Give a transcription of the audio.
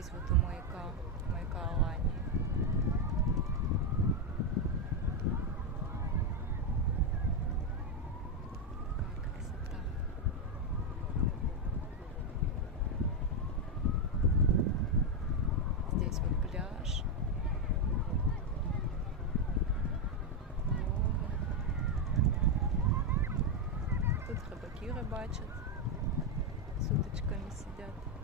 здесь вот у маяка Алании. Какая красота. Здесь вот пляж. Тут рыбаки рыбачат, с удочками сидят.